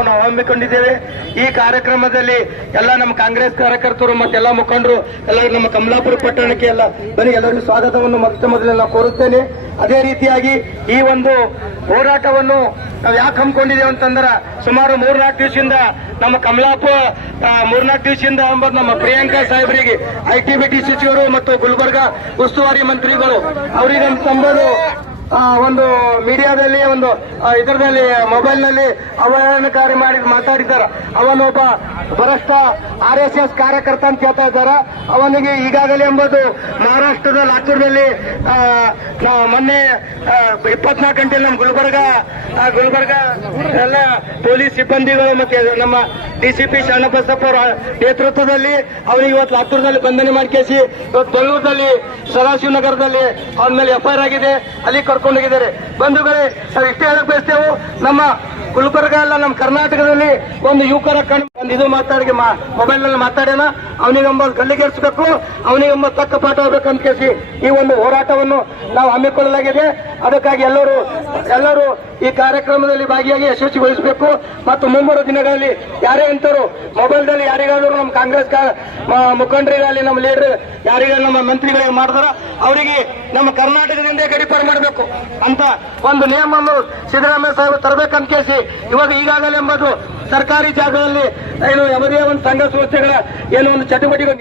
ನಾವು ಹಮ್ಮಿಕೊಂಡಿದ್ದೇವೆ ಈ ಕಾರ್ಯಕ್ರಮದಲ್ಲಿ ಎಲ್ಲ ನಮ್ಮ ಕಾಂಗ್ರೆಸ್ ಕಾರ್ಯಕರ್ತರು ಮತ್ತೆಲ್ಲ ಮುಖಂಡರು ಎಲ್ಲ ನಮ್ಮ ಕಮಲಾಪುರ ಪಟ್ಟಣಕ್ಕೆ ಎಲ್ಲ ಬನ್ನಿ ಎಲ್ಲರಿಗೂ ಸ್ವಾಗತವನ್ನು ಮತ್ತೆ ಮೊದಲೇ ನಾವು ಕೋರುತ್ತೇನೆ. ಅದೇ ರೀತಿಯಾಗಿ ಈ ಒಂದು ಹೋರಾಟವನ್ನು ನಾವು ಯಾಕೆ ಹಮ್ಮಿಕೊಂಡಿದ್ದೇವೆ ಅಂತಂದ್ರೆ ಸುಮಾರು ಮೂರ್ನಾಲ್ಕು ದಿವಸದಿಂದ ನಮ್ಮ ಕಮಲಾಪುರ ಮೂರ್ನಾಲ್ಕು ದಿವಸದಿಂದ ಅಂಬರ್ ನಮ್ಮ ಪ್ರಿಯಾಂಕಾ ಸಾಹೇಬರಿಗೆ ಐಟಿ ಬಿಟಿ ಸಚಿವರು ಮತ್ತು ಗುಲ್ಬರ್ಗ ಉಸ್ತುವಾರಿ ಮಂತ್ರಿಗಳು ಅವರಿಗೆ ಆ, ಒಂದು ಮೀಡಿಯಾದಲ್ಲಿ, ಒಂದು ಇದರದಲ್ಲಿ ಇದರಲ್ಲಿ ಮೊಬೈಲ್ನಲ್ಲಿ ಅವಹೇಳನಕಾರಿ ಮಾಡಿ ಮಾತಾಡಿದ್ದಾರೆ. ಅವನೊಬ್ಬ ಭ್ರಷ್ಟ ಆರ್ ಎಸ್ ಎಸ್ ಕಾರ್ಯಕರ್ತ ಅಂತ ಹೇಳ್ತಾ ಇದ್ದಾರೆ. ಅವನಿಗೆ ಈಗಾಗಲೇ ಎಂಬುದು ಮಹಾರಾಷ್ಟ್ರದ ಲಾತೂರ್ನಲ್ಲಿ ಮೊನ್ನೆ ಇಪ್ಪತ್ನಾಲ್ಕು ಗಂಟೆ ನಮ್ಮ ಗುಲ್ಬರ್ಗ ಗುಲ್ಬರ್ಗ ಎಲ್ಲ ಪೊಲೀಸ್ ಸಿಬ್ಬಂದಿಗಳು ಮತ್ತೆ ನಮ್ಮ ಡಿಸಿಪಿ ಶರಣಬಸಪ್ಪ ಅವರ ನೇತೃತ್ವದಲ್ಲಿ ಅವರಿಗೆ ಇವತ್ತು ಲಾತೂರ್ದಲ್ಲಿ ಬಂಧನೆ ಮಾಡ್ಕೇಸಿ ಇವತ್ತು ಬೆಂಗಳೂರಿನಲ್ಲಿ ಸದಾಶಿವನಗರದಲ್ಲಿ ಅವ್ರ ಮೇಲೆ ಎಫ್ಐಆರ್ ಆಗಿದೆ. ಅಲ್ಲಿ ಕರ್ಕೊಂಡೋಗಿದ್ದಾರೆ ಬಂಧುಗಳೇ ಸರ್ ಇಷ್ಟೇ ಹೇಳಕ್ ಬಯಸ್ತೇವೆ, ನಮ್ಮ ಗುಲ್ಬರ್ಗ ಅಲ್ಲ, ನಮ್ಮ ಕರ್ನಾಟಕದಲ್ಲಿ ಒಂದು ಯುವಕರ ಕಣ್ ಒಂದು ಇದು ಮಾತಾಡಿ ಮೊಬೈಲ್ನಲ್ಲಿ ಮಾತಾಡ್ಯಾನ. ಅವನಿಗೊಂಬ ಗಲ್ಲಿಗೇರಿಸಬೇಕು, ಅವನಿಗೊಂಬ ತಕ್ಕ ಪಾಠ ಆಗ್ಬೇಕಂತ ಕೇಸಿ ಈ ಒಂದು ಹೋರಾಟವನ್ನು ನಾವು ಹಮ್ಮಿಕೊಳ್ಳಲಾಗಿದೆ. ಅದಕ್ಕಾಗಿ ಎಲ್ಲರೂ ಎಲ್ಲರೂ ಈ ಕಾರ್ಯಕ್ರಮದಲ್ಲಿ ಭಾಗಿಯಾಗಿ ಯಶಸ್ವಿಗೊಳಿಸಬೇಕು. ಮತ್ತು ಮುಂಬರುವ ದಿನಗಳಲ್ಲಿ ಯಾರೇ ಅಂತರು ಮೊಬೈಲ್ದಲ್ಲಿ ಯಾರಿಗಾದರೂ ನಮ್ಮ ಕಾಂಗ್ರೆಸ್ ಮುಖಂಡರಿಗಾಗಲಿ, ನಮ್ಮ ಲೀಡರ್ ಯಾರಿಗಾಗಲಿ, ನಮ್ಮ ಮಂತ್ರಿಗಳಿಗೆ ಮಾಡಿದ್ರ ಅವರಿಗೆ ನಮ್ಮ ಕರ್ನಾಟಕದಿಂದ ಗಡಿಪಾರು ಮಾಡಬೇಕು ಅಂತ ಒಂದು ನಿಯಮವನ್ನು ಸಿದ್ದರಾಮಯ್ಯ ಸಾಹೇಬ್ ತರಬೇಕಂತ ಕೇಳಿಸಿ, ಇವಾಗ ಈಗಾಗಲೇ ಎಂಬುದು ಸರ್ಕಾರಿ ಜಾಗದಲ್ಲಿ ಏನು ಯಾವುದೇ ಒಂದು ಸಂಘ ಸಂಸ್ಥೆಗಳ ಏನೋ ಒಂದು ಚಟುವಟಿಕೆ